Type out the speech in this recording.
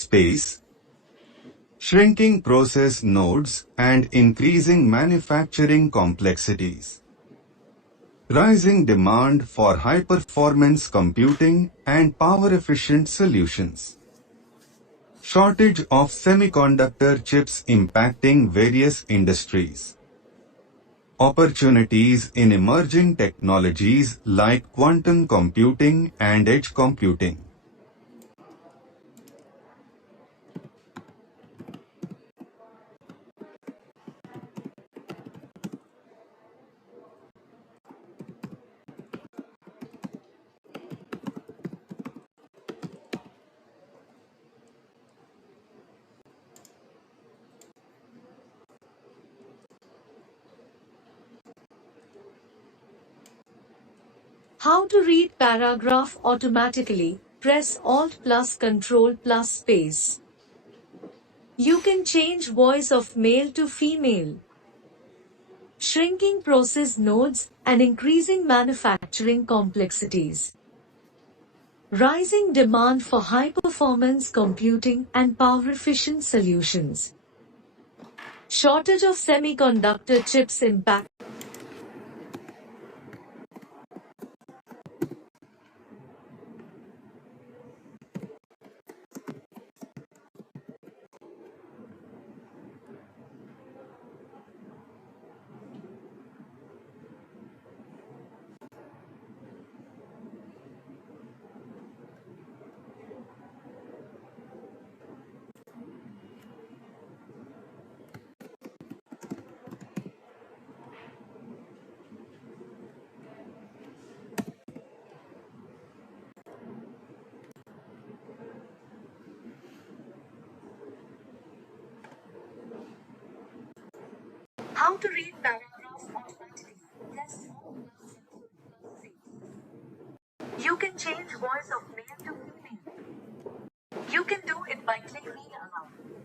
space, shrinking process nodes and increasing manufacturing complexities, rising demand for high-performance computing and power-efficient solutions, shortage of semiconductor chips impacting various industries, opportunities in emerging technologies like quantum computing and edge computing. How to read paragraph automatically? Press Alt plus Control plus space. You can change voice of male to female. Shrinking process nodes and increasing manufacturing complexities. Rising demand for high-performance computing and power-efficient solutions. Shortage of semiconductor chips impact. How to read paragraph automatically? Press Alt plus Control plus space. You can change voice of male to female. You can do it by clicking Read Aloud.